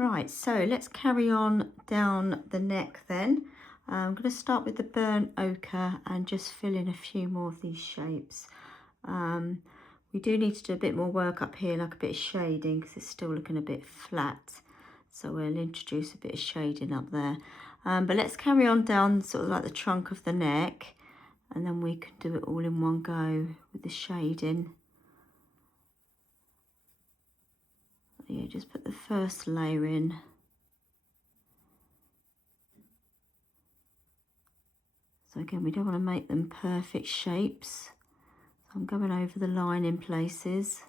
Right, so let's carry on down the neck then. I'm going to start with the burnt ochre and just fill in a few more of these shapes. We do need to do a bit more work up here, like a bit of shading, because it's still looking a bit flat. So we'll introduce a bit of shading up there. But let's carry on down sort of like the trunk of the neck, and then we can do it all in one go with the shading. Yeah, just put the first layer in. So again, we don't want to make them perfect shapes. So I'm going over the line in places.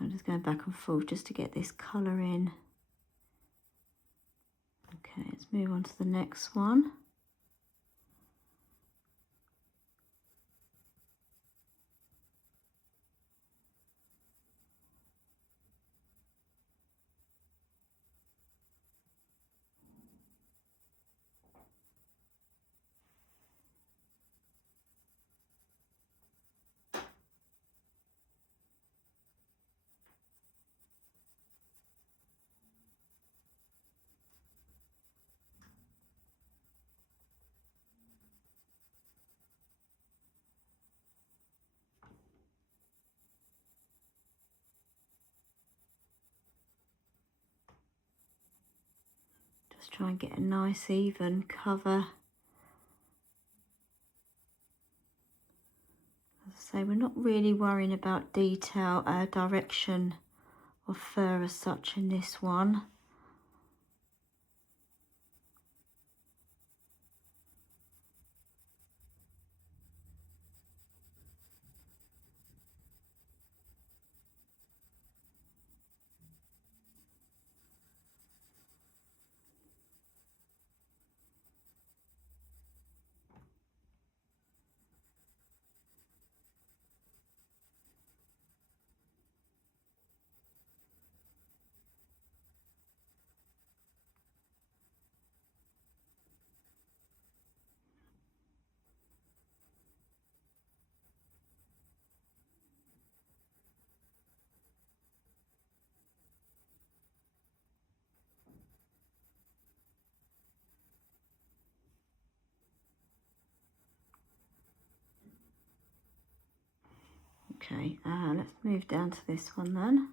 I'm just going back and forth just to get this colour in. Okay, let's move on to the next one. Just try and get a nice even cover. As I say, we're not really worrying about detail, direction of fur as such in this one. Okay, let's move down to this one then.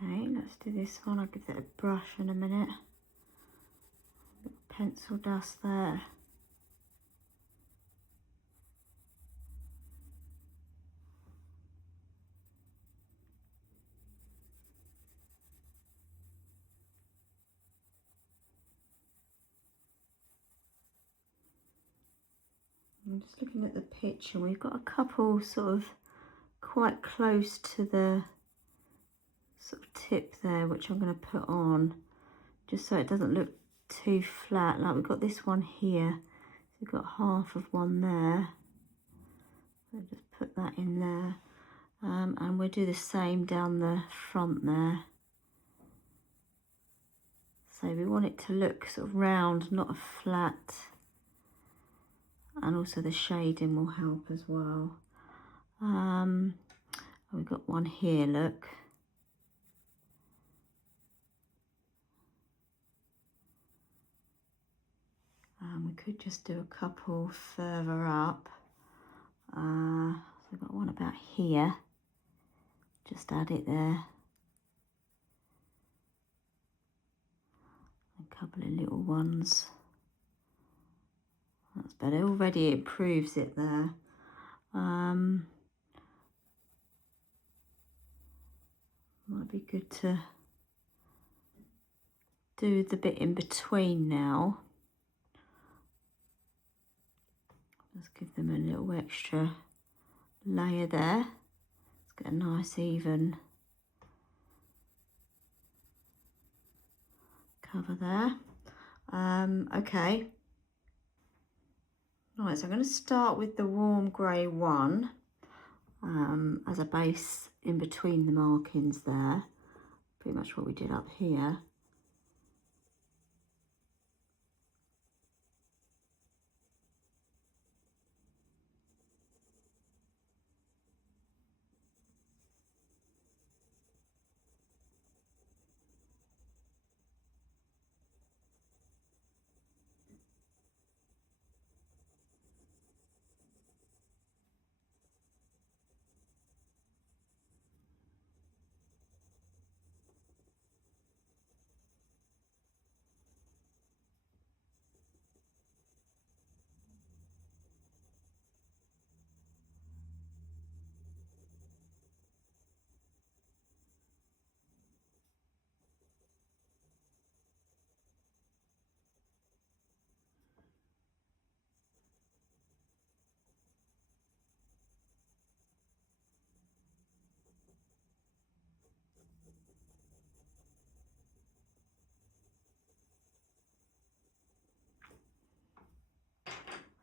Okay, let's do this one. I'll give it a brush in a minute. Pencil dust there. I'm just looking at the picture. We've got a couple sort of quite close to the sort of tip there, which I'm going to put on just so it doesn't look too flat. Like we've got this one here, so we've got half of one there. So just put that in there, and we'll do the same down the front there. So we want it to look sort of round, not a flat, and also the shading will help as well. We've got one here, look. We could just do a couple further up. So we've got one about here. Just add it there. A couple of little ones. That's better. Already it improves it there. Might be good to do the bit in between now. Let's give them a little extra layer there. Let's get a nice even cover there. Okay. Right, so I'm going to start with the warm grey one as a base in between the markings there. Pretty much what we did up here.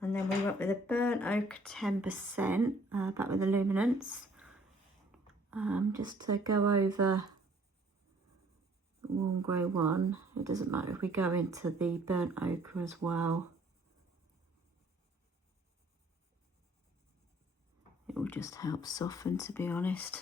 And then we went with a burnt oak 10%, back with the Luminance, just to go over the warm grey one. It doesn't matter if we go into the burnt ochre as well. It will just help soften, to be honest.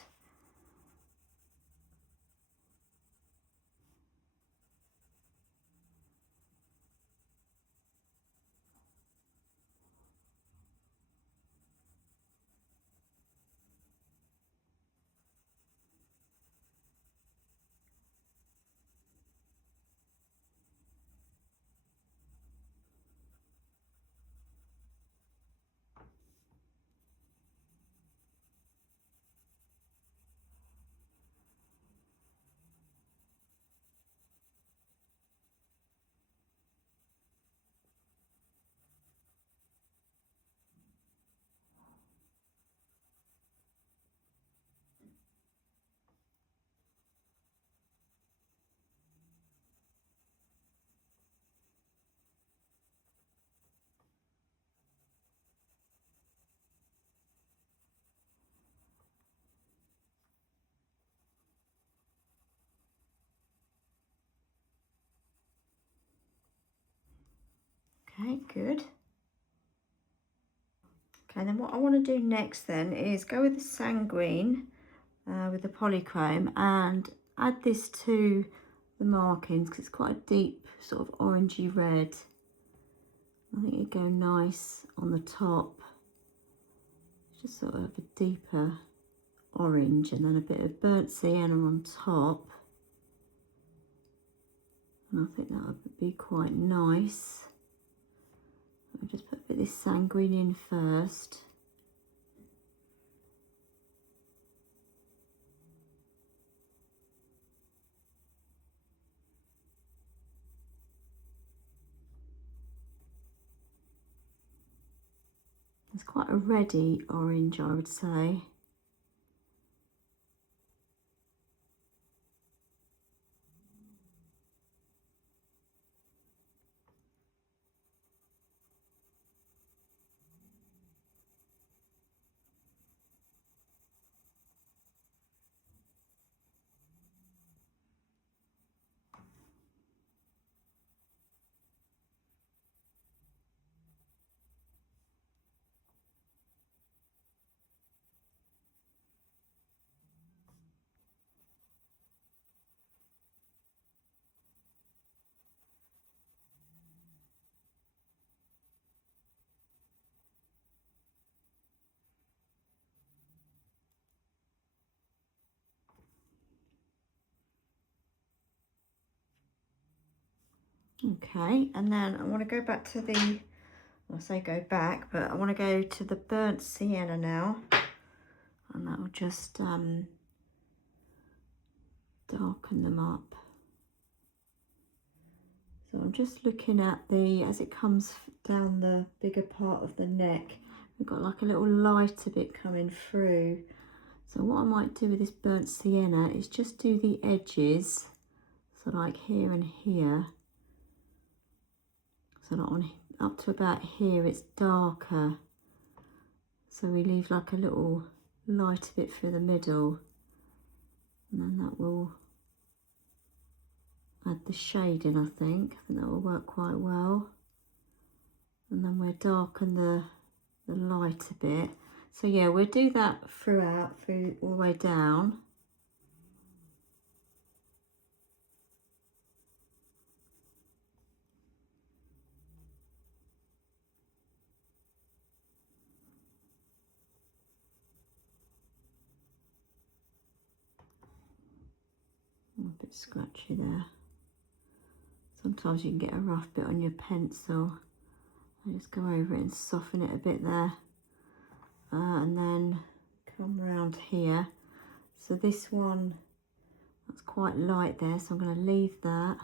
Okay, good. Okay, then what I want to do next then is go with the sanquine with the polychrome and add this to the markings because it's quite a deep sort of orangey red. I think it'd go nice on the top. Just sort of a deeper orange and then a bit of burnt sienna on top. And I think that would be quite nice. I'll just put a bit of this sanquine in first. It's quite a reddy orange, I would say. Okay, and then I want to go back to the, well, I say go back, but I want to go to the burnt sienna now, and that will just darken them up. So I'm just looking at the, as it comes down the bigger part of the neck, we've got like a little lighter bit coming through. So what I might do with this burnt sienna is just do the edges, so like here and here. So not on up to about here it's darker. So we leave like a little lighter bit through the middle, and then that will add the shade in, I think. I think that will work quite well. And then we'll darken the light a bit. So yeah, we'll do that throughout, through all the way down. A bit scratchy there. Sometimes you can get a rough bit on your pencil. I just go over it and soften it a bit there. And then come round here. So this one, that's quite light there, so I'm going to leave that.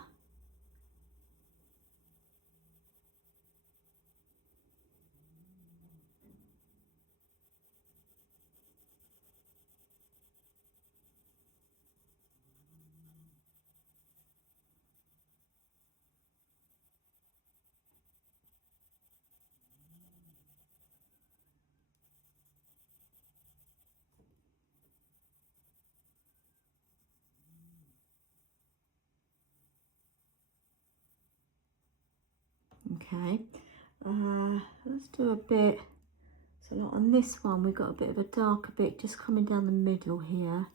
Okay, let's do a bit, so like on this one we've got a bit of a darker bit just coming down the middle here.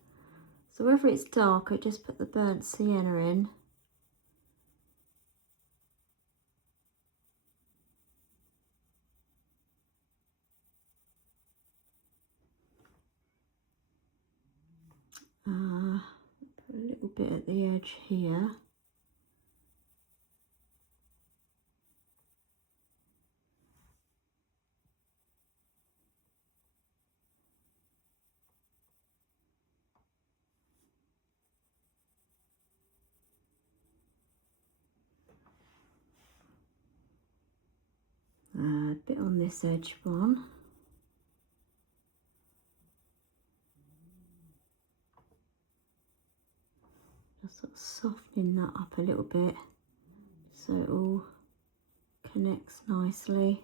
So wherever it's darker, just put the burnt sienna in. Put a little bit at the edge here. A bit on this edge one. Just sort of softening that up a little bit so it all connects nicely.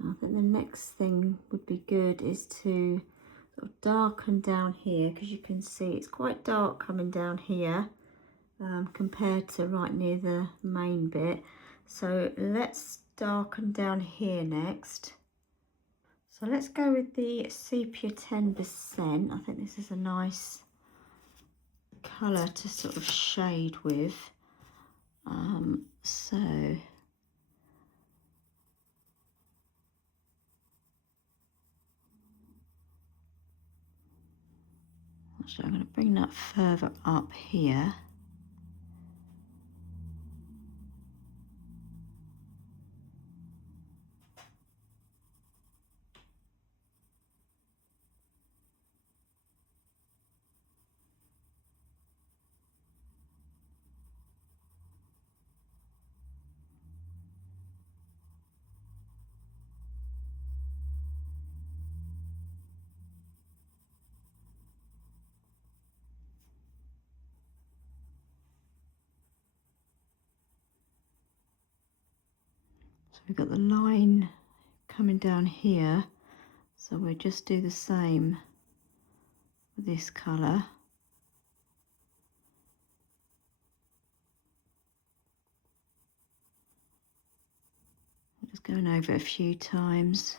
I think the next thing would be good is to sort of darken down here, because you can see it's quite dark coming down here compared to right near the main bit. So let's darken down here next. So let's go with the sepia 10%. I think this is a nice colour to sort of shade with. So actually I'm going to bring that further up here. So we've got the line coming down here, so we'll just do the same with this colour. Just going over it a few times.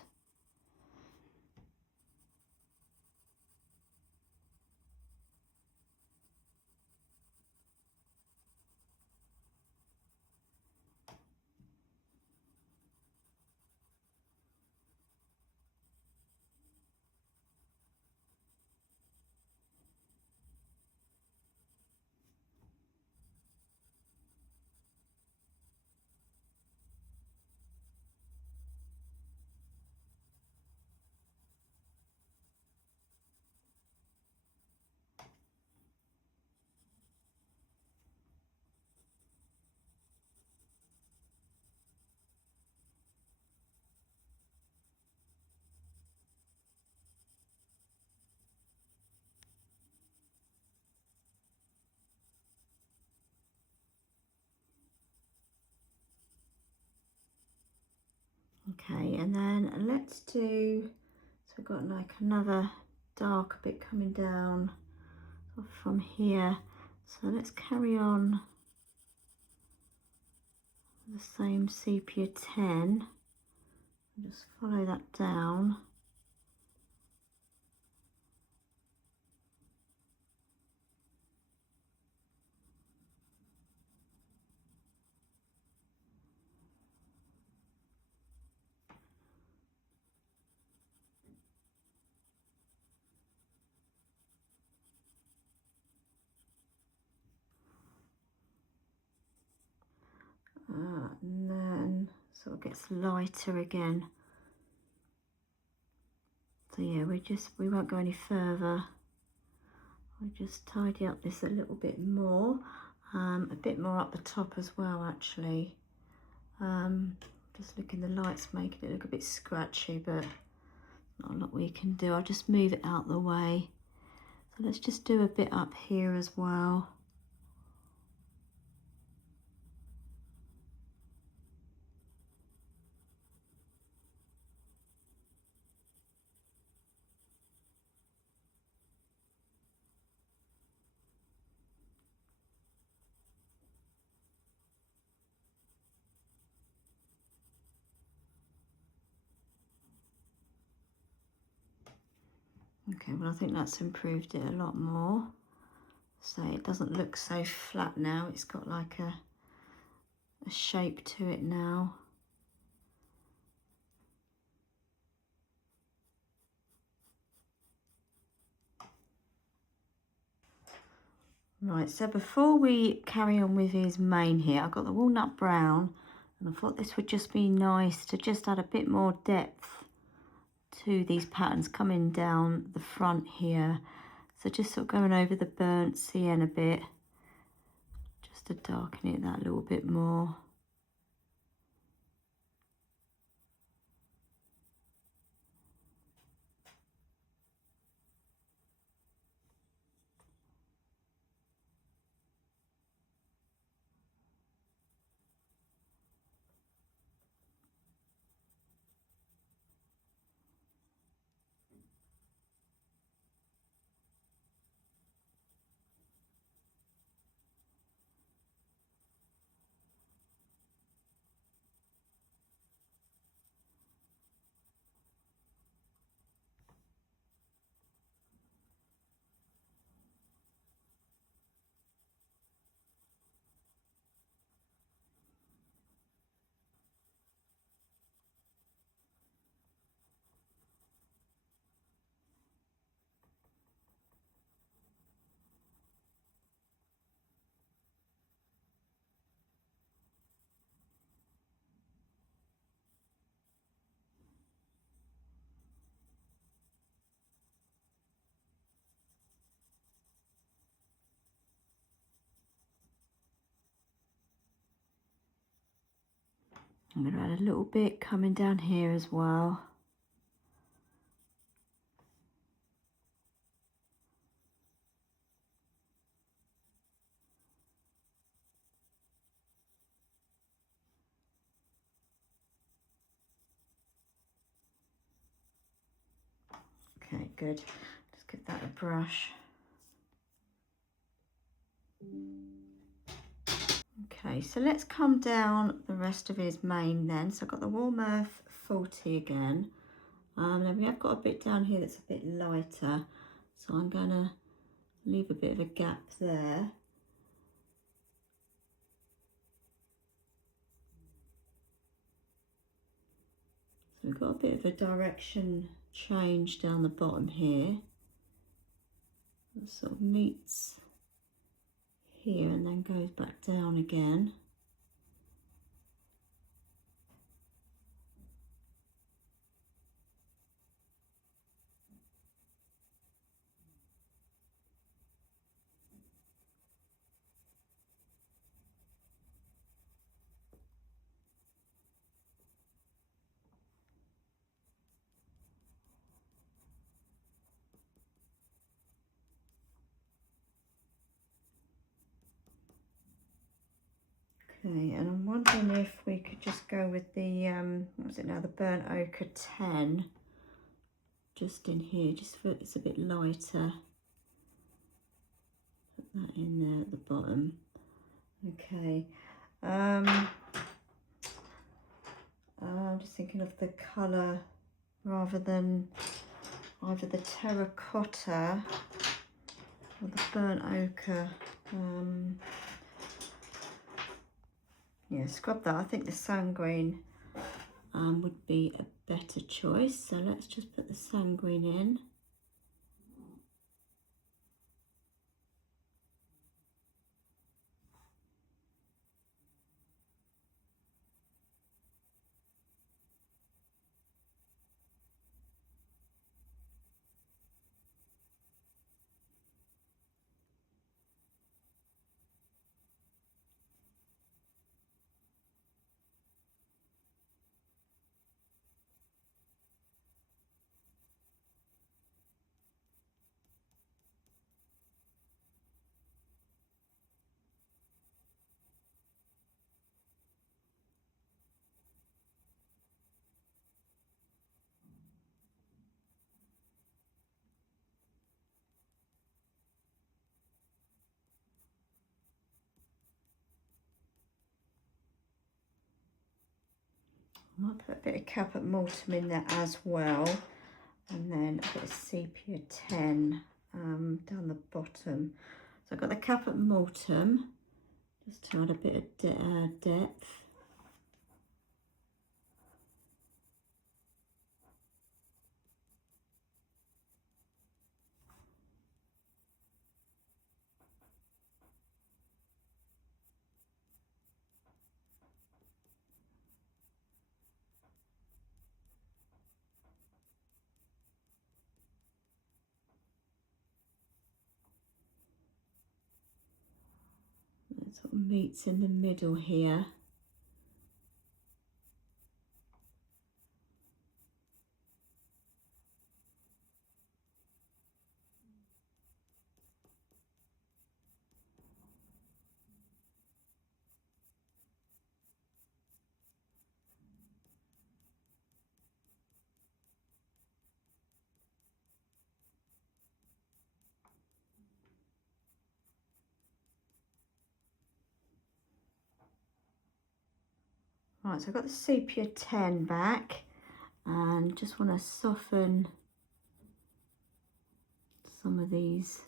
Okay, and then let's do, so we've got like another dark bit coming down from here. So let's carry on the same sepia 10 and just follow that down. And then sort of gets lighter again. So yeah, we won't go any further. I'll just tidy up this a little bit more, a bit more up the top as well actually. Just looking, the light's making it look a bit scratchy, but not a lot we can do. I'll just move it out the way. So let's just do a bit up here as well. Okay, well I think that's improved it a lot more. So it doesn't look so flat now. It's got like a shape to it now. Right, so before we carry on with his mane here, I've got the walnut brown, and I thought this would just be nice to just add a bit more depth to these patterns coming down the front here. So just sort of going over the burnt sienna bit, just to darken it that little bit more. I'm going to add a little bit coming down here as well. Okay, good. Just give that a brush. Okay, so let's come down the rest of his mane then. So I've got the Warm Earth 40 again. Then we have got a bit down here that's a bit lighter. So I'm going to leave a bit of a gap there. So we've got a bit of a direction change down the bottom here. It sort of meets here and then goes back down again. Okay, and I'm wondering if we could just go with the, what was it now, the burnt ochre 10, just in here, just so it's a bit lighter. Put that in there at the bottom. Okay, I'm just thinking of the colour rather than either the terracotta or the burnt ochre. Yeah, scrub that. I think the sanguine would be a better choice. So let's just put the sanguine in. I might put a bit of caput mortuum in there as well, and then a bit of sepia 10 down the bottom. So I've got the caput mortuum, just to add a bit of depth. It sort of meets in the middle here. Right, so I've got the sepia 10 back, and just want to soften some of these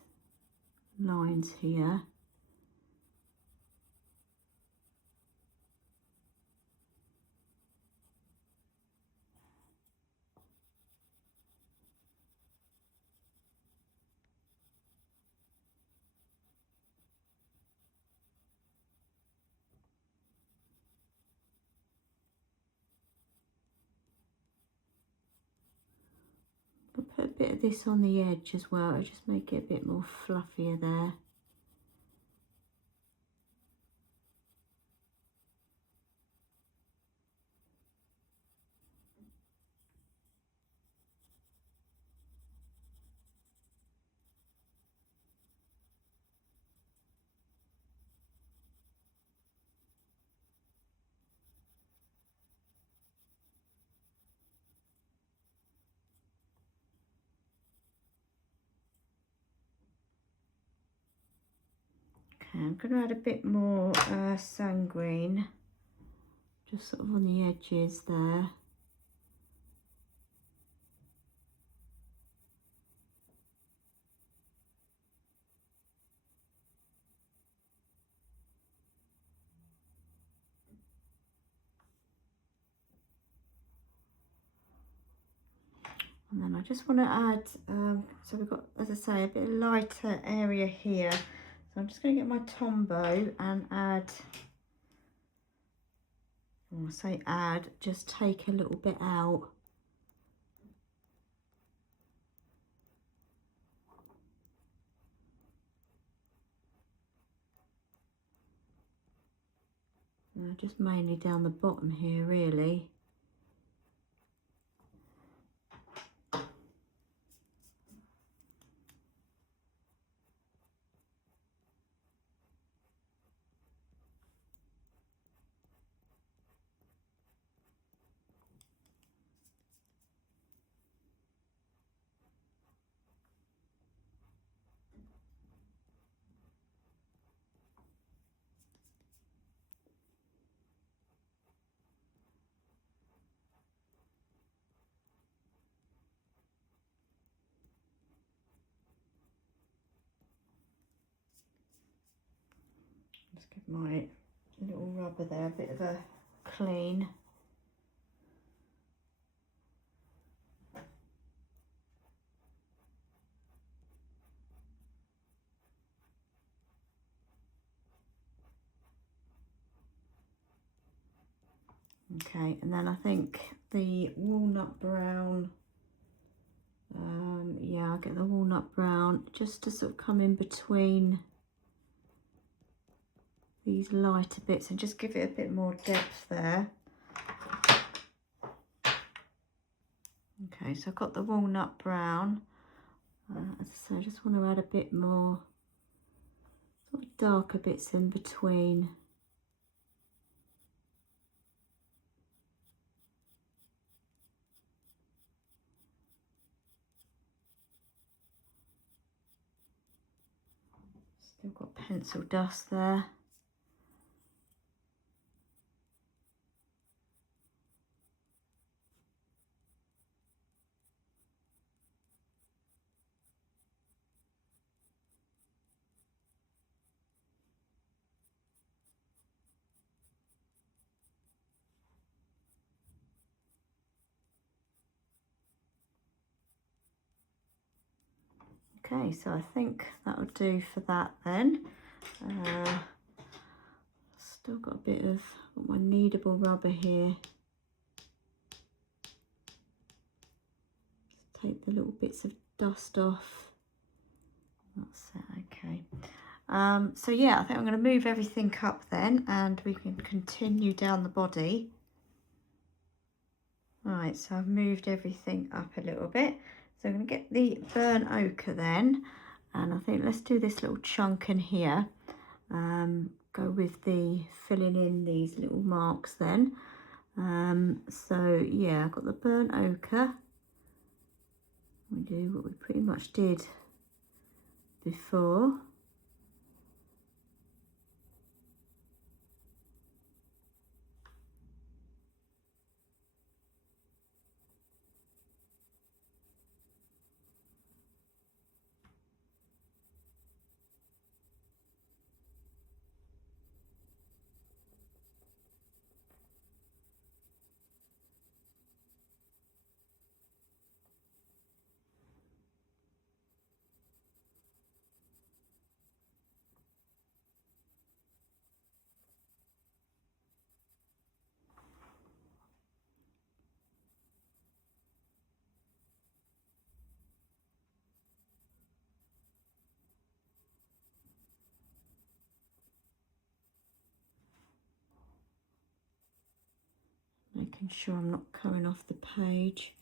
lines here. I'll put a bit of this on the edge as well, it'll just make it a bit more fluffier there. Okay, I'm going to add a bit more sanguine, just sort of on the edges there. And then I just want to add, so we've got, as I say, a bit of lighter area here. So I'm just going to get my Tombow and add, when I say add, just take a little bit out. Just mainly down the bottom here, really. Let's give my little rubber there a bit of a clean. Okay, and then I think the walnut brown, yeah, I'll get the walnut brown just to sort of come in between these lighter bits and just give it a bit more depth there. Okay, so I've got the walnut brown. As I say, I just want to add a bit more sort of darker bits in between. Still got pencil dust there. Okay, so I think that would do for that then. Still got a bit of my kneadable rubber here. Just take the little bits of dust off. That's it, okay. So yeah, I think I'm going to move everything up then and we can continue down the body. Right, so I've moved everything up a little bit. So I'm going to get the burnt ochre then, and I think let's do this little chunk in here. Go with the filling in these little marks then. So yeah, I've got the burnt ochre. We do what we pretty much did before. Making sure I'm not coming off the page.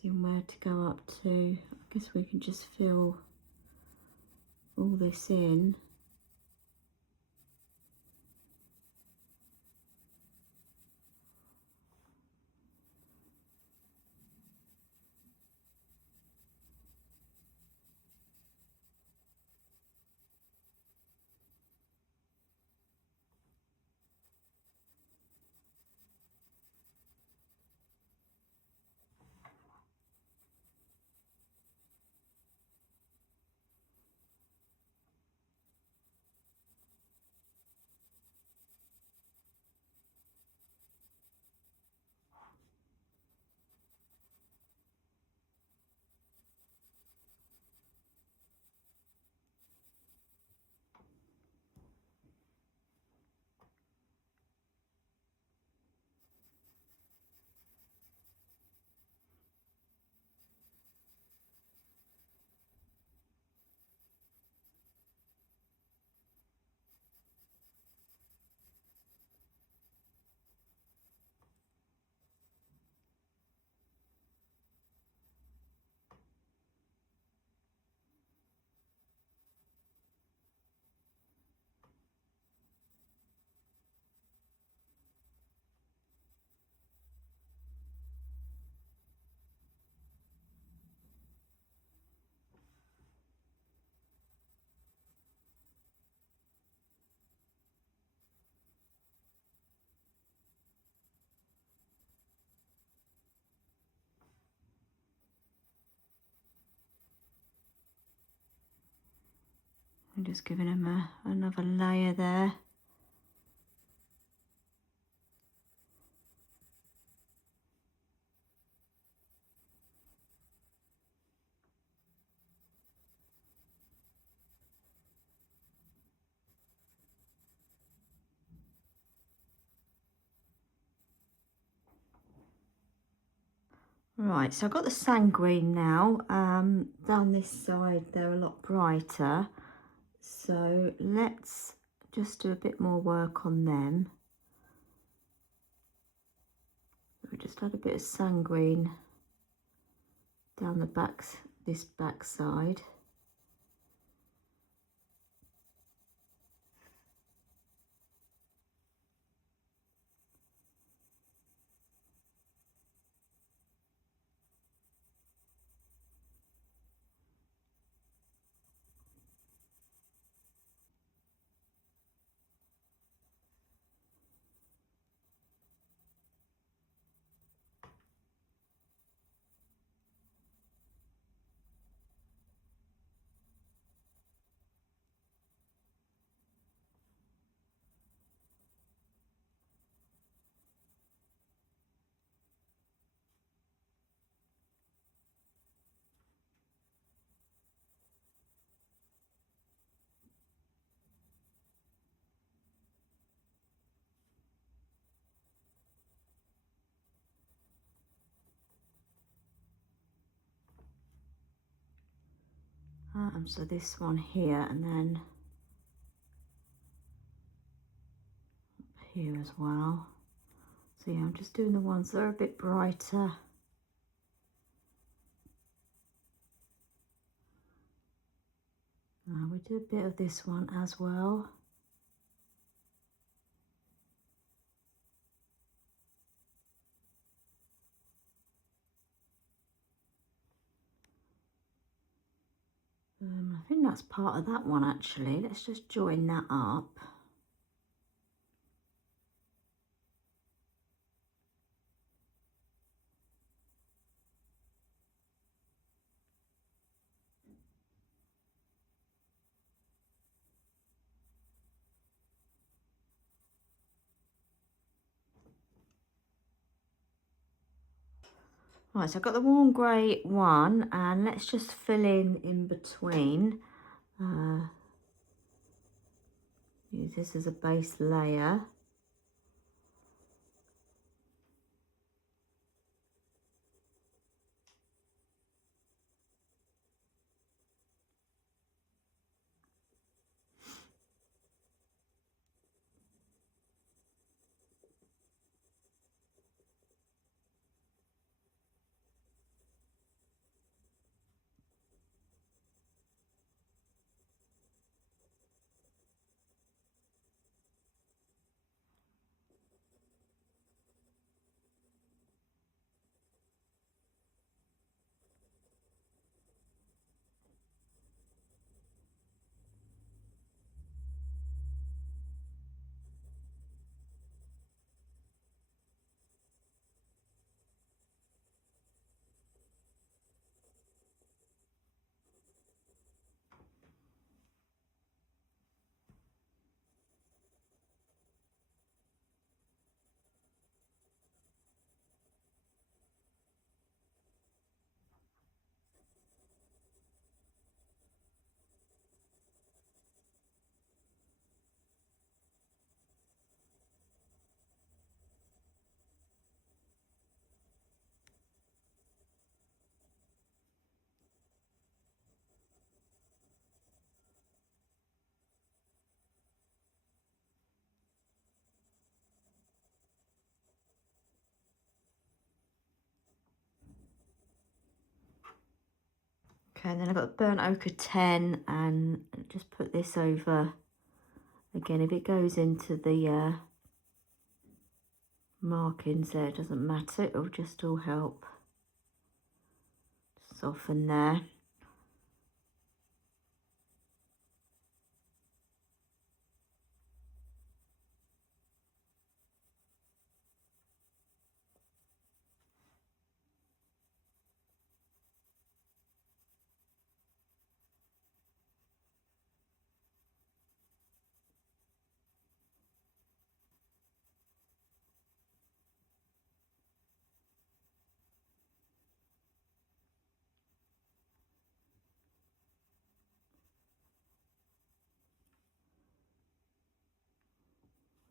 See where to go up to. I guess we can just fill all this in. I'm just giving him another layer there. Right, so I've got the sanquine now. Down this side they're a lot brighter, so let's just do a bit more work on them. We just add a bit of sanquine down the back, this back side. So this one here, and then here as well. So yeah, I'm just doing the ones that are a bit brighter. We do a bit of this one as well. I think that's part of that one actually. Let's just join that up. Right, so I've got the warm grey one, and let's just fill in between. Use this as a base layer. Okay, and then I've got burnt ochre 10, and just put this over. Again, if it goes into the markings there, it doesn't matter, it'll just all help soften there.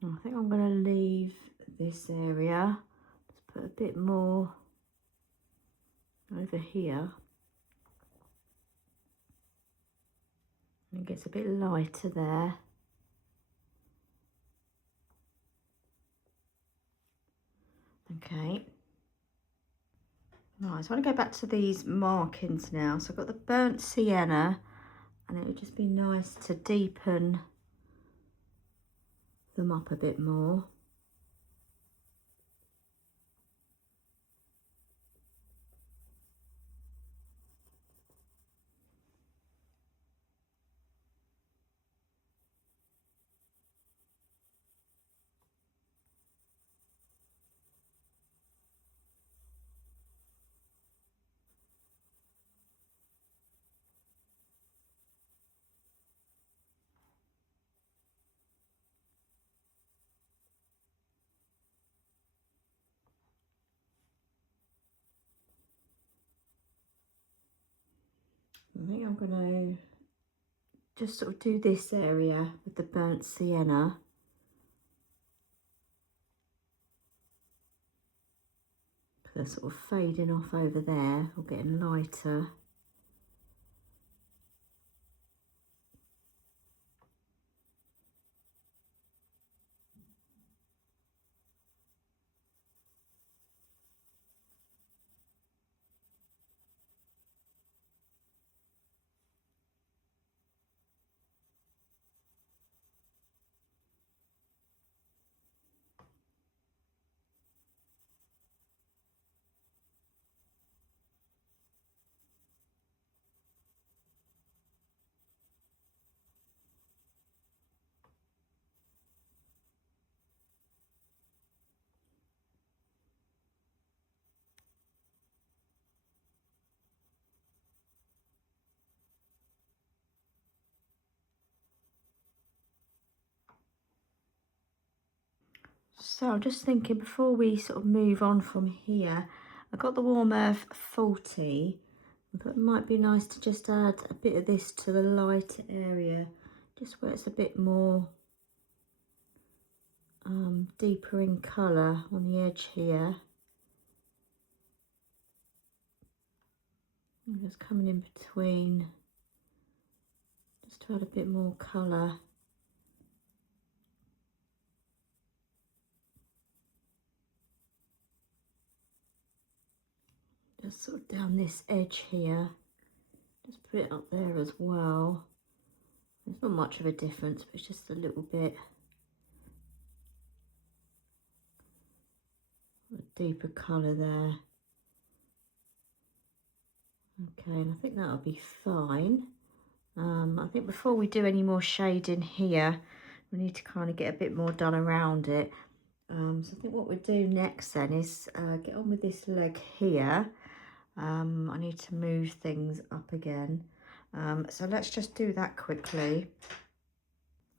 I think I'm going to leave this area. Just put a bit more over here. It gets a bit lighter there. Okay. Right, so I want to go back to these markings now. So I've got the burnt sienna, and it would just be nice to deepen them up a bit more. I think I'm going to just sort of do this area with the burnt sienna. They're sort of fading off over there, or getting lighter. So I'm just thinking, before we sort of move on from here, I've got the Warm Earth 40. I thought it might be nice to just add a bit of this to the lighter area, just where it's a bit more deeper in colour on the edge here. I'm just coming in between, just to add a bit more colour. Just sort of down this edge here, just put it up there as well. There's not much of a difference, but it's just a little bit a deeper colour there. Okay, and I think that'll be fine. I think before we do any more shading here, we need to kind of get a bit more done around it. So I think what we'll do next then is get on with this leg here. I need to move things up again. So let's just do that quickly.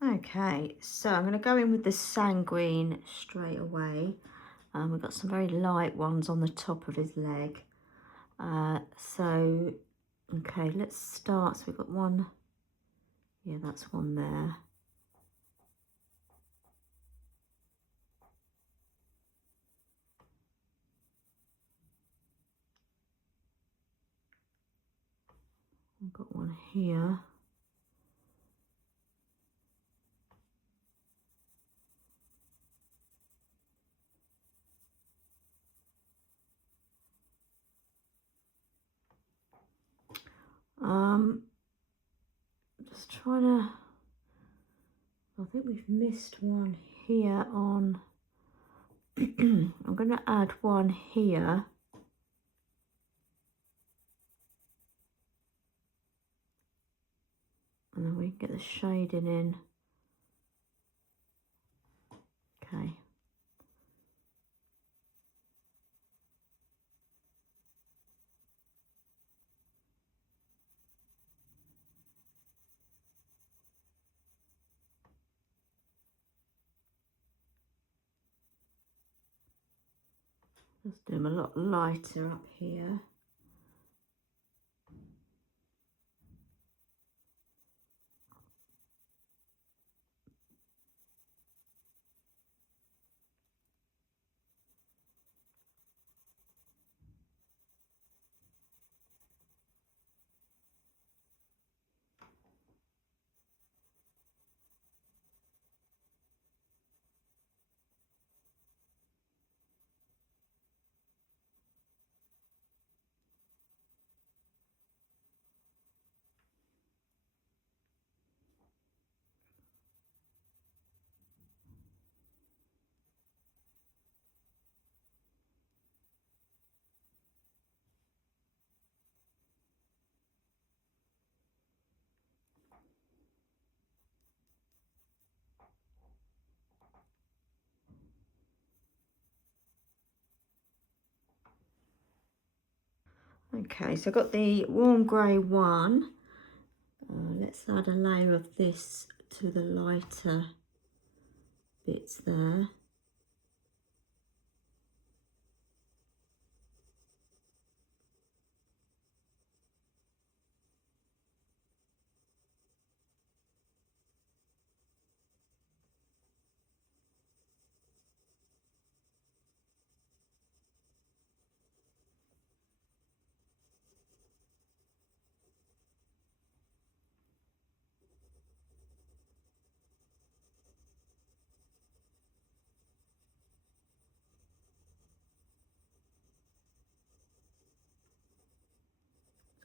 Okay, so I'm going to go in with the sanquine straight away. We've got some very light ones on the top of his leg. Okay, let's start. So we've got one, yeah, that's one there. I've got one here. Just trying to, I think we've missed one here on, I'm going to add one here. And then we can get the shading in. Okay. Let's do them a lot lighter up here. Okay, so I've got the warm grey one. Let's add a layer of this to the lighter bits there.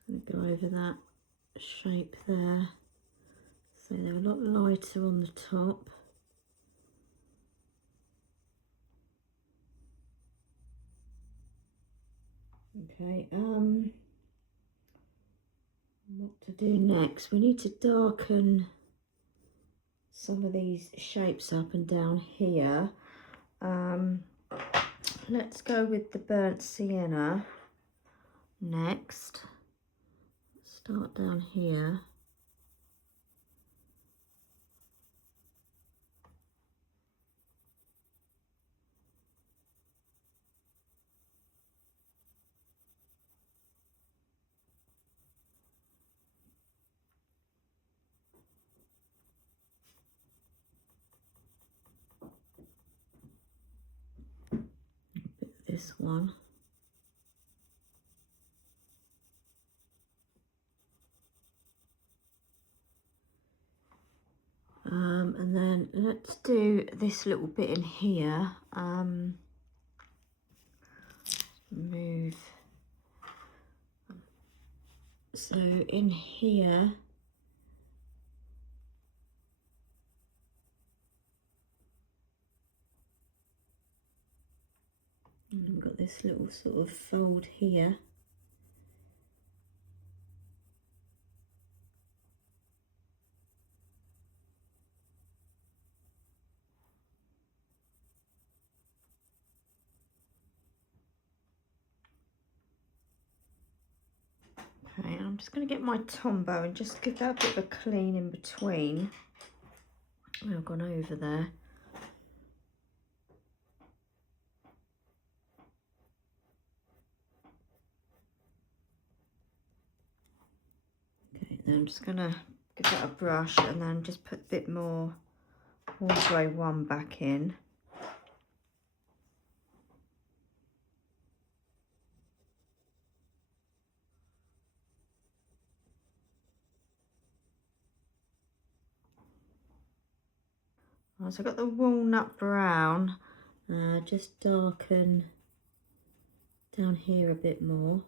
I'm going to go over that shape there, so they're a lot lighter on the top. Okay, what to do next? We need to darken some of these shapes up and down here. Let's go with the burnt sienna next. Start down here. This one. And then let's do this little bit in here. Move. So in here, and we've got this little sort of fold here. Okay, I'm just going to get my Tombow and just give that a bit of a clean in between. I've gone over there. Okay, then I'm just going to give that a brush and then just put a bit more warm grey one back in. So I've got the walnut brown, just darken down here a bit more.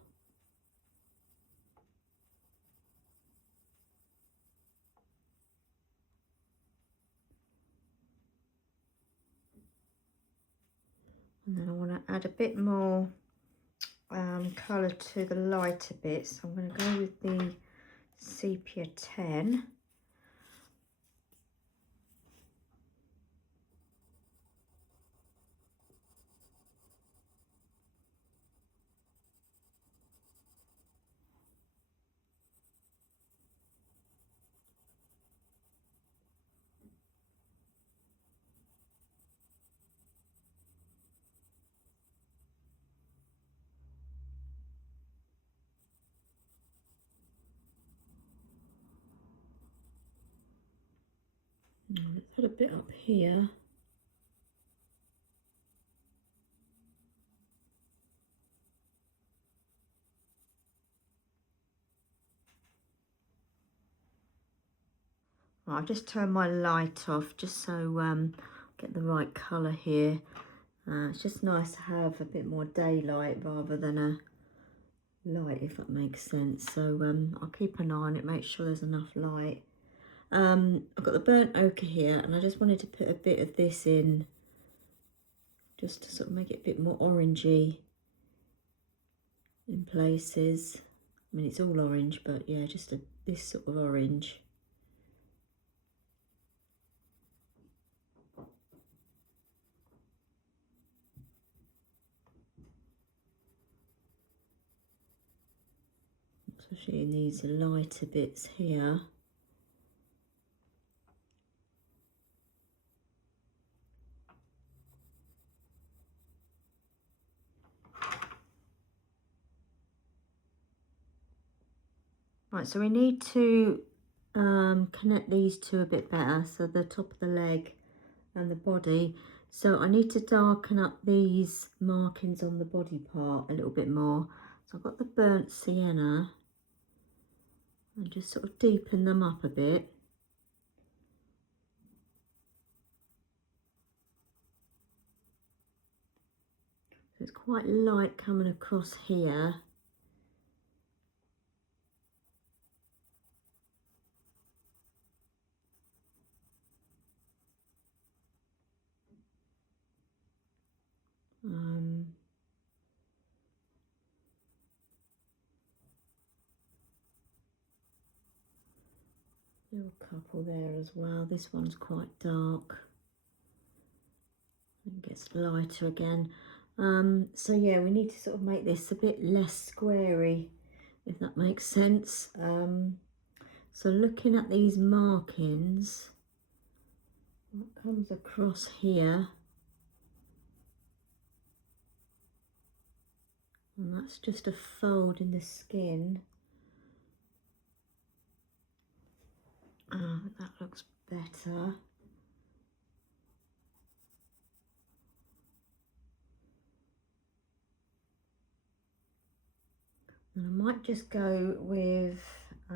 And then I want to add a bit more colour to the lighter bits. So I'm going to go with the sepia 10. Let's put a bit up here. Right, I've just turned my light off just so get the right colour here. It's just nice to have a bit more daylight rather than a light, if that makes sense. So I'll keep an eye on it, make sure there's enough light. I've got the burnt ochre here, and I just wanted to put a bit of this in just to sort of make it a bit more orangey in places. I mean, it's all orange, but yeah, just this sort of orange. especially in these lighter bits here. Right, so we need to connect these two a bit better, so the top of the leg and the body. So I need to darken up these markings on the body part a little bit more. So I've got the burnt sienna and just sort of deepen them up a bit. So it's quite light coming across here. Little couple there as well. This one's quite dark. It gets lighter again. So yeah, we need to sort of make this a bit less squarey, if that makes sense. So looking at these markings, what comes across here, and that's just a fold in the skin. That looks better. And I might just go with, I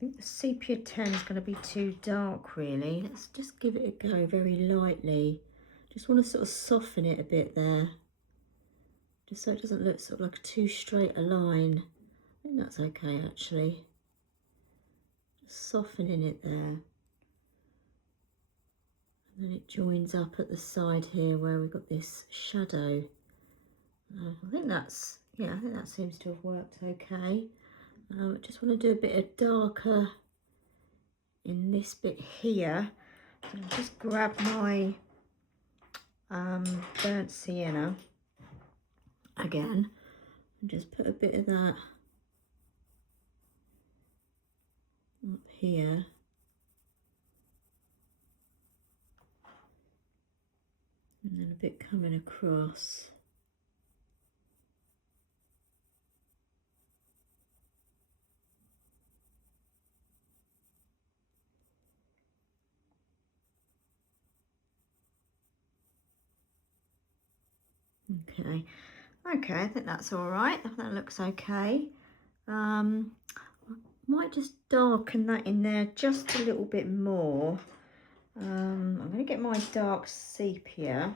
think the sepia 10 is going to be too dark really. Let's just give it a go very lightly. Just want to sort of soften it a bit there, just so it doesn't look sort of like too straight a line. I think that's okay actually. Just softening it there. And then it joins up at the side here where we've got this shadow. I think that's, yeah, I think that seems to have worked okay. I just want to do a bit of darker in this bit here. So I'll just grab my burnt sienna again and just put a bit of that up here. And then a bit coming across. Okay, I think that's all right. That looks okay. Might just darken that in there just a little bit more. I'm going to get my dark sepia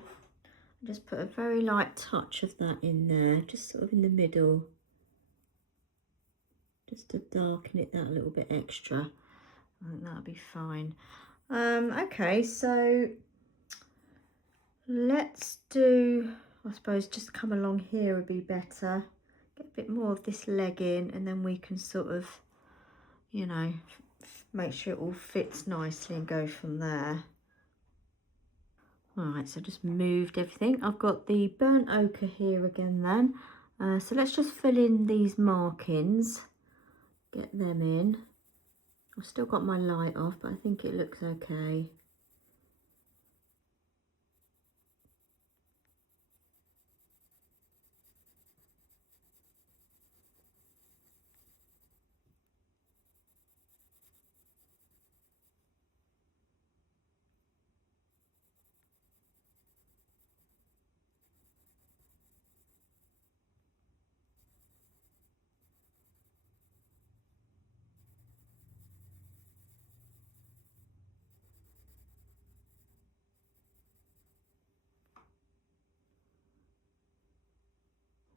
and just put a very light touch of that in there, just sort of in the middle, just to darken it that little bit extra. I think that'll be fine. Okay, so let's do, I suppose just come along here would be better. Get a bit more of this leg in, and then we can sort of, you know, make sure it all fits nicely and go from there. All right, so just moved everything. I've got the burnt ochre here again then. So let's just fill in these markings, get them in. I've still got my light off, but I think it looks okay.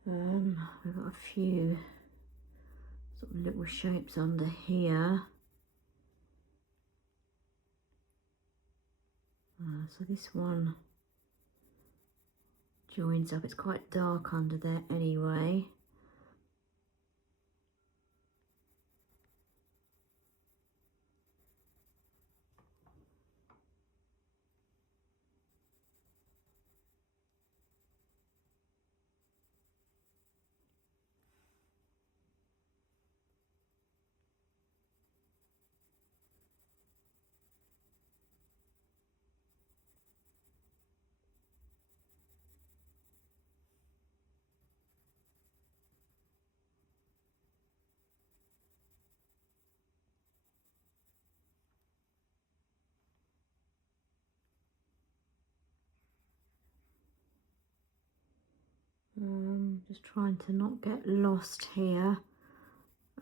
We've got a few sort of little shapes under here. So this one joins up. It's quite dark under there anyway. just trying to not get lost here.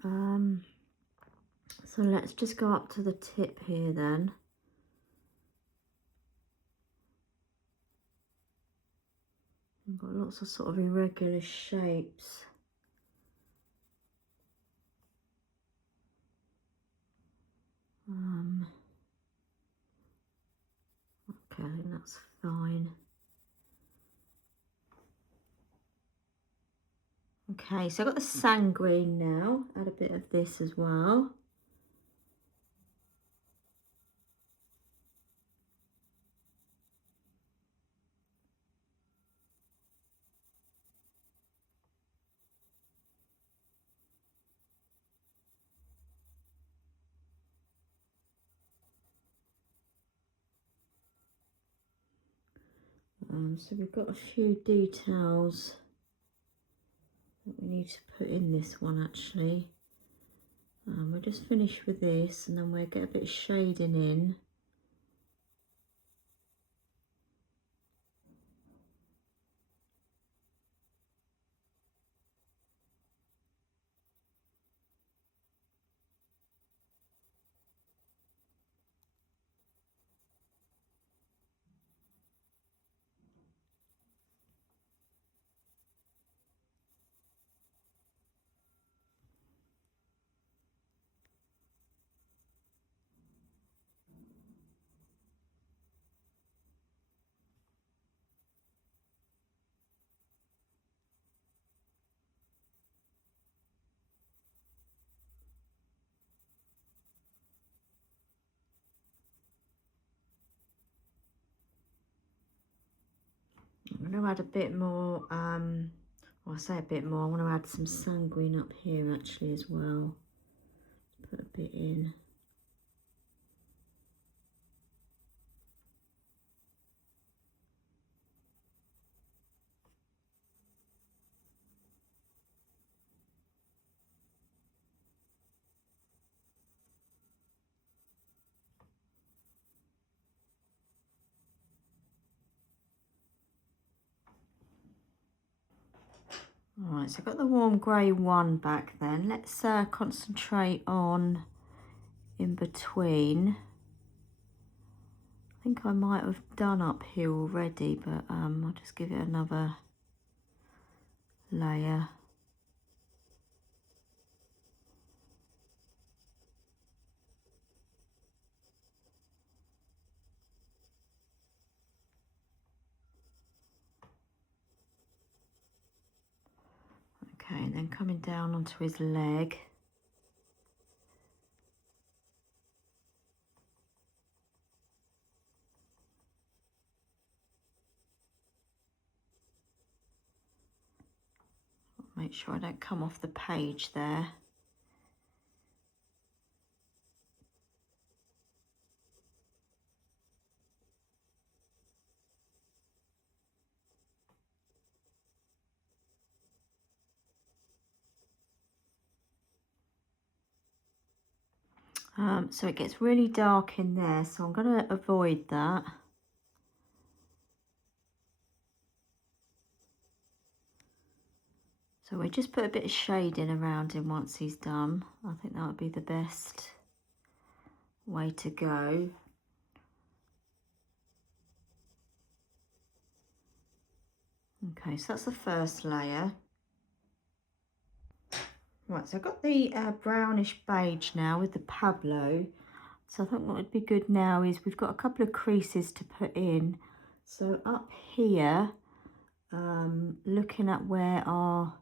So let's just go up to the tip here then. I've got lots of sort of irregular shapes. Okay, I think that's fine. Okay, so I've got the sanguine now. Add a bit of this as well. So we've got a few details that we need to put in this one actually. We'll just finish with this and then we'll get a bit of shading in. I'm going to add a bit more, well, I say a bit more, I want to add some sanguine up here actually as well. Put a bit in. Alright, so I've got the warm grey one back then. Let's concentrate on in between. I think I might have done up here already, but I'll just give it another layer. Okay, and then coming down onto his leg. Make sure I don't come off the page there. So it gets really dark in there, so I'm going to avoid that. So we just put a bit of shading around him once he's done. I think that would be the best way to go. Okay, so that's the first layer. Right, so I've got the brownish beige now with the Pablo. So I think what would be good now is we've got a couple of creases to put in. So up here, looking at where our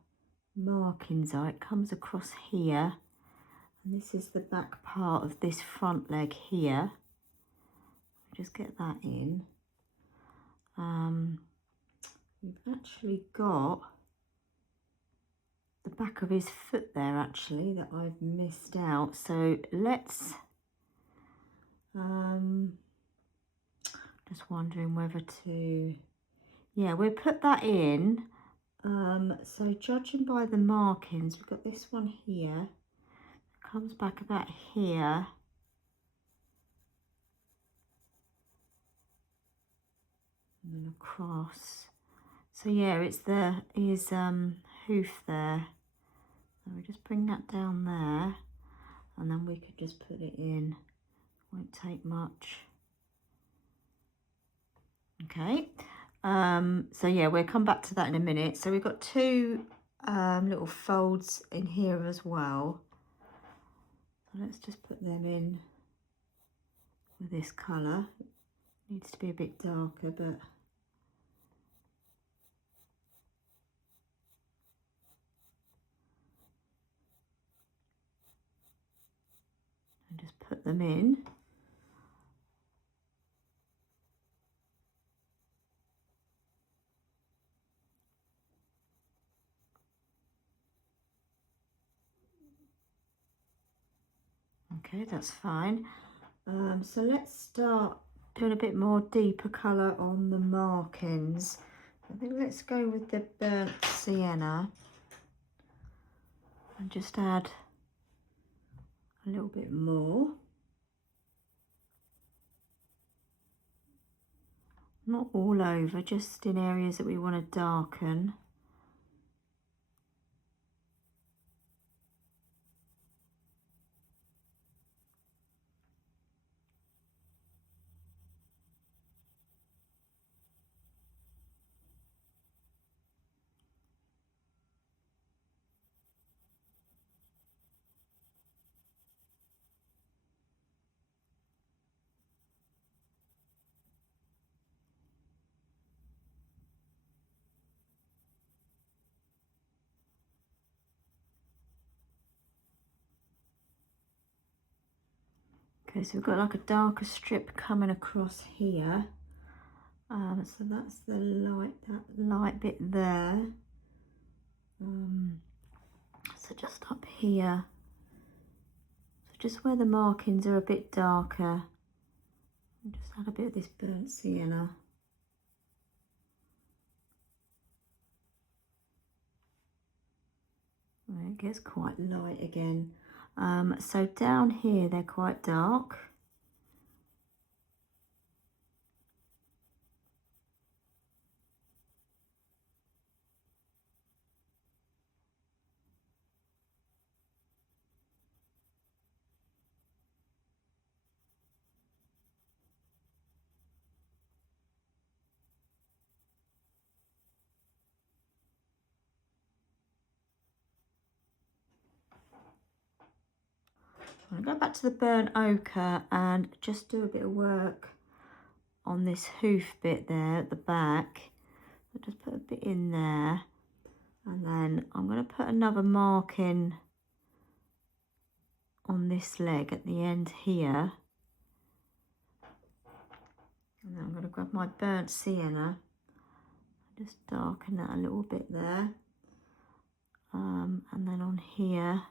markings are, it comes across here. And this is the back part of this front leg here. Just get that in. We've actually got the back of his foot there actually that I've missed out. So let's, just wondering whether to, yeah, we'll put that in. So judging by the markings, we've got this one here, comes back about here. And then across. So yeah, it's his hoof there. So we just bring that down there, and then we could just put it in. Won't take much. Okay, so yeah, we'll come back to that in a minute. So we've got two little folds in here as well. So let's just put them in with this colour. Needs to be a bit darker, but and just put them in. Okay, that's fine. So let's start doing a bit more deeper colour on the markings. I think let's go with the burnt sienna and just add a little bit more. Not all over, just in areas that we want to darken. Okay, so we've got like a darker strip coming across here. So that's the light, that light bit there. So just up here. So just where the markings are a bit darker, and just add a bit of this burnt sienna. It gets quite light again. So down here they're quite dark. I'm going to go back to the burnt ochre and just do a bit of work on this hoof bit there at the back. So just put a bit in there, and then I'm going to put another marking on this leg at the end here. And then I'm going to grab my burnt sienna, just darken that a little bit there. And then on here,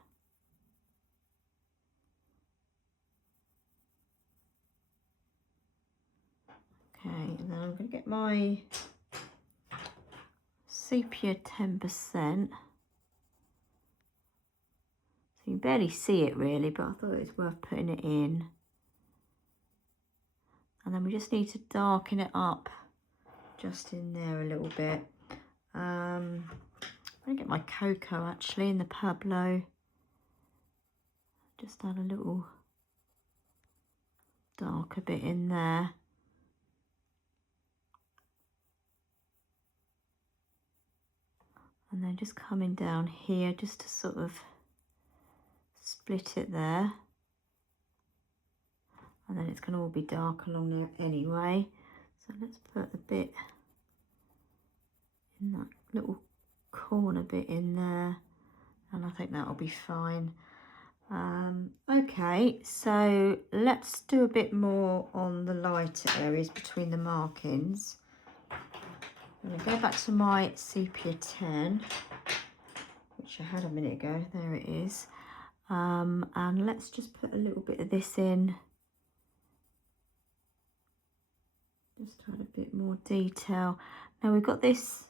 okay, and then I'm going to get my sepia 10%. So you can barely see it really, but I thought it was worth putting it in. And then we just need to darken it up just in there a little bit. I'm going to get my cocoa actually in the Pablo. Just add a little darker bit in there. And then just coming down here just to sort of split it there. And then it's going to all be dark along there anyway. So let's put a bit in that little corner bit in there. And I think that'll be fine. Okay, so let's do a bit more on the lighter areas between the markings. I'm going to go back to my sepia 10, which I had a minute ago. There it is. And let's just put a little bit of this in, just to add a bit more detail. Now we've got this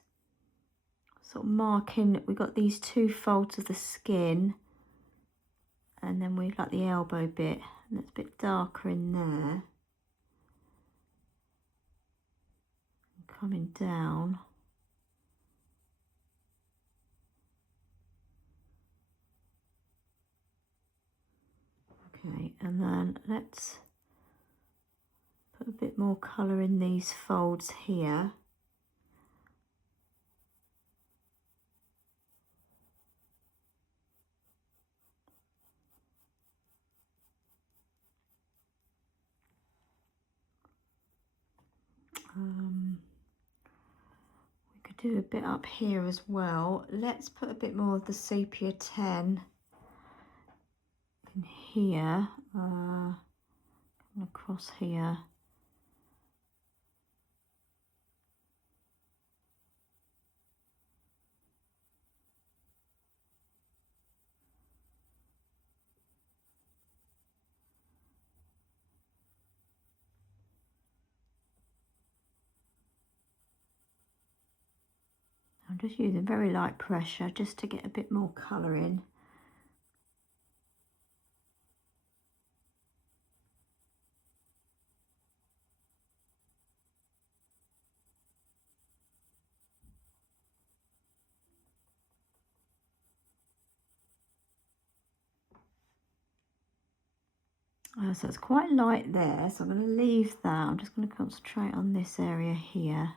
sort of marking, we've got these two folds of the skin, and then we've got the elbow bit, and it's a bit darker in there. And coming down. and then let's put a bit more colour in these folds here. We could do a bit up here as well. Let's put a bit more of the sepia 10 in here, across here. I'm just using very light pressure just to get a bit more colour in. So it's quite light there, so I'm going to leave that. I'm just going to concentrate on this area here.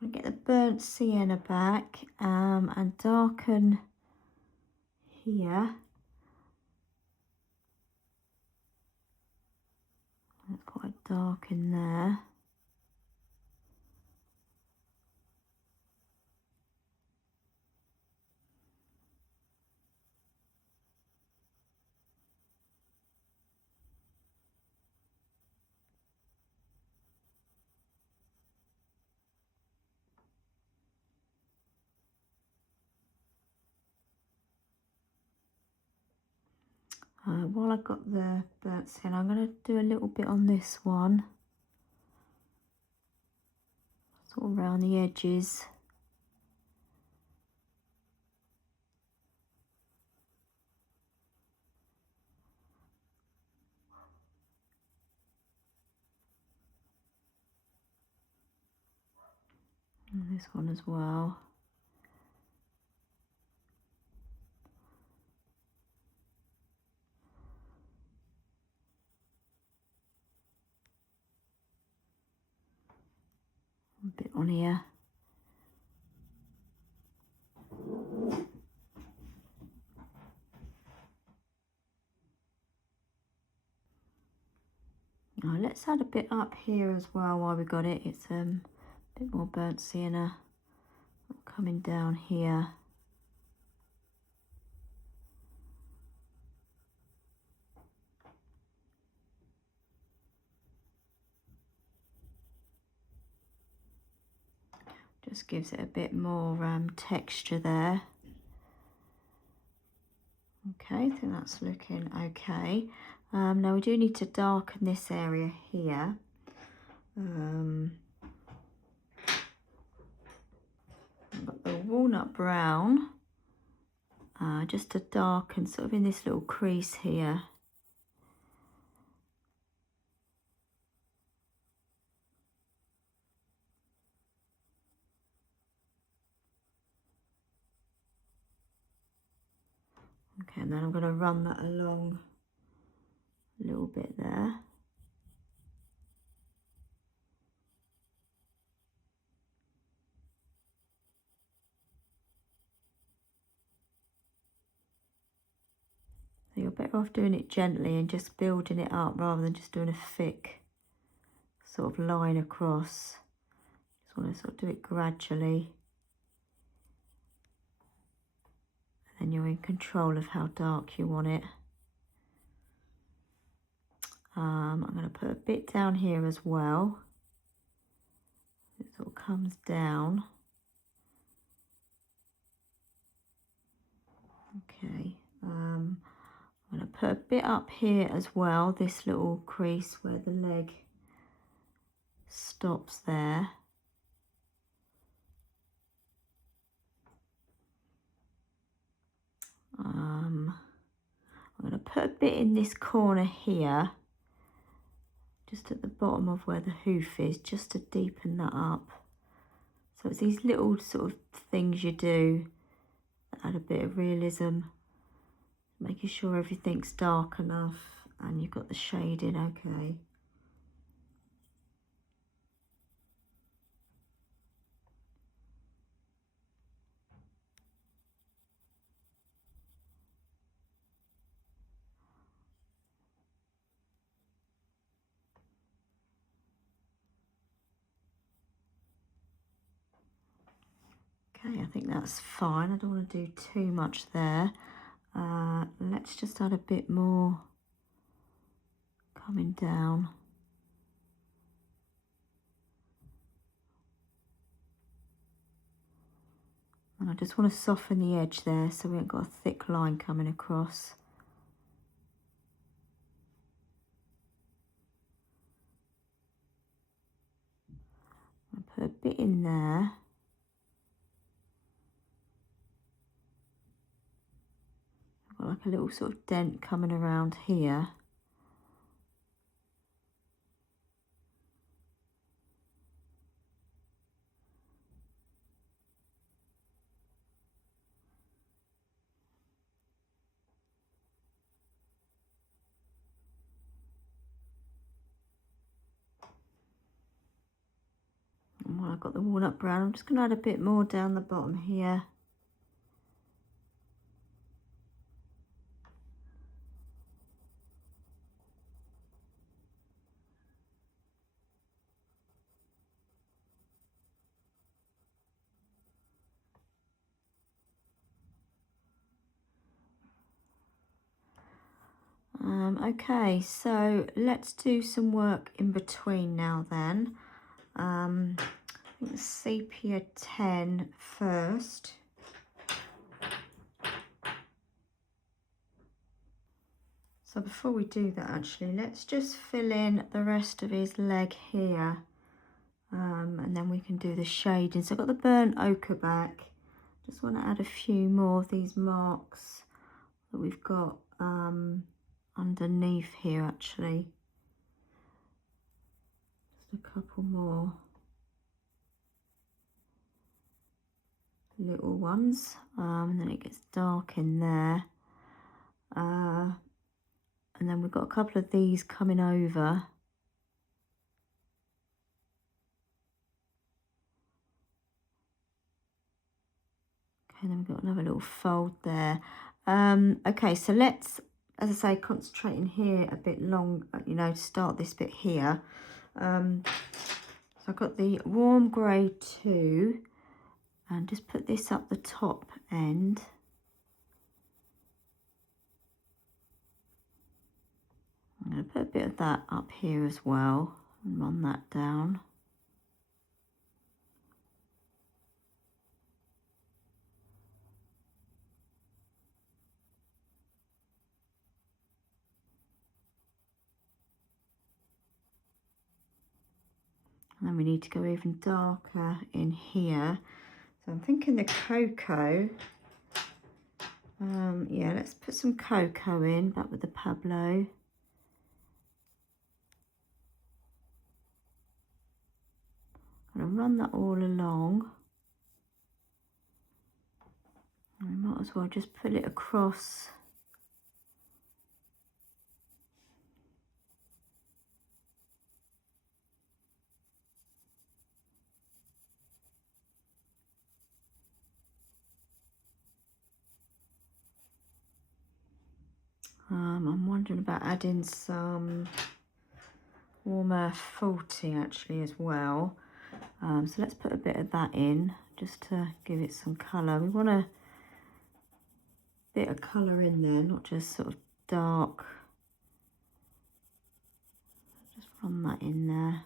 I'm going to get the burnt sienna back and darken here. It's quite dark in there. While I've got the burnt sienna, I'm going to do a little bit on this one, sort of around the edges. And this one as well. A bit on here. Now let's add a bit up here as well while we got it. It's a bit more burnt sienna coming down here. Just gives it a bit more texture there. Okay, I think that's looking okay. Now we do need to darken this area here. I've got the walnut brown, just to darken sort of in this little crease here. Okay, and then I'm going to run that along a little bit there. So you're better off doing it gently and just building it up rather than just doing a thick sort of line across. Just want to sort of do it gradually. And then you're in control of how dark you want it. I'm going to put a bit down here as well. It sort of comes down. Okay. I'm going to put a bit up here as well, this little crease where the leg stops there. put a bit in this corner here, just at the bottom of where the hoof is, just to deepen that up. So it's these little sort of things you do that add a bit of realism, making sure everything's dark enough and you've got the shading okay. Okay, I think that's fine. I don't want to do too much there. Let's just add a bit more coming down. And I just want to soften the edge there so we haven't got a thick line coming across. I'll put a bit in there. I've got like a little sort of dent coming around here. And while I've got the walnut brown, I'm just going to add a bit more down the bottom here. Okay, so let's do some work in between now then. I think sepia 10 first. So before we do that, actually, let's just fill in the rest of his leg here, and then we can do the shading. So I've got the burnt ochre back. Just want to add a few more of these marks that we've got underneath here, actually. Just a couple more little ones, and then it gets dark in there. And then we've got a couple of these coming over. Okay, then we've got another little fold there. Okay, so let's, as I say, concentrate in here a bit long, you know, to start this bit here. So I've got the warm grey 2, and just put this up the top end. I'm going to put a bit of that up here as well and run that down. And then we need to go even darker in here. So I'm thinking the cocoa. Yeah, let's put some cocoa in, back with the Pablo. I'm going to run that all along. And we might as well just put it across. I'm wondering about adding some warmer 40 actually as well. So let's put a bit of that in just to give it some colour. We want a bit of colour in there, not just sort of dark. Just run that in there.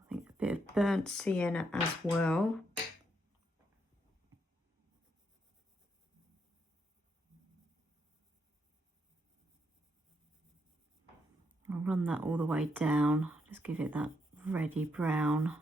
I think a bit of burnt sienna as well. I'll run that all the way down, just give it that reddy brown.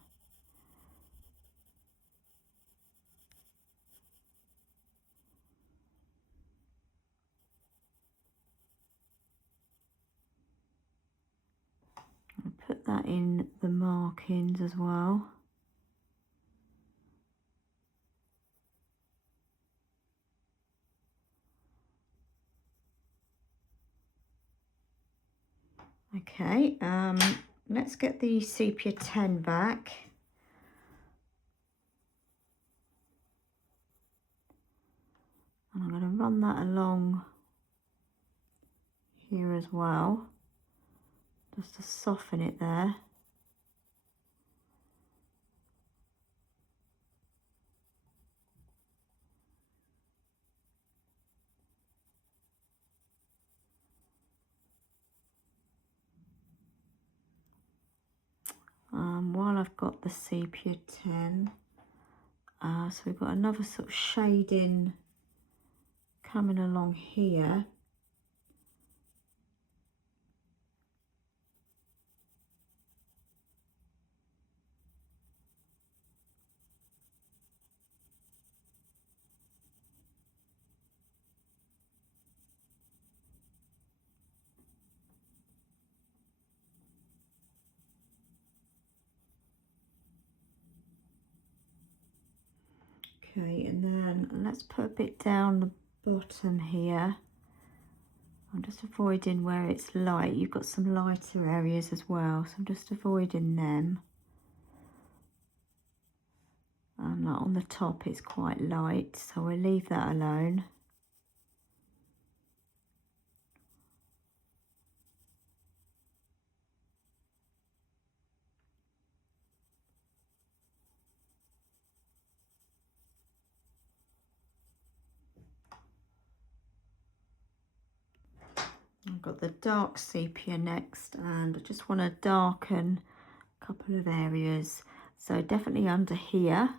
put that in the markings as well. Okay, let's get the sepia 10 back. And I'm going to run that along here as well, just to soften it there. While I've got the sepia 10, so we've got another sort of shading coming along here. Okay, and then let's put a bit down the bottom here. I'm just avoiding where it's light. You've got some lighter areas as well, so I'm just avoiding them. And on the top it's quite light, so we'll leave that alone. I've got the dark sepia next, and I just want to darken a couple of areas. So definitely under here.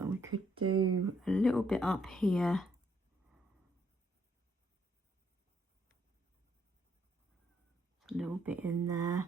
We could do a little bit up here. A little bit in there.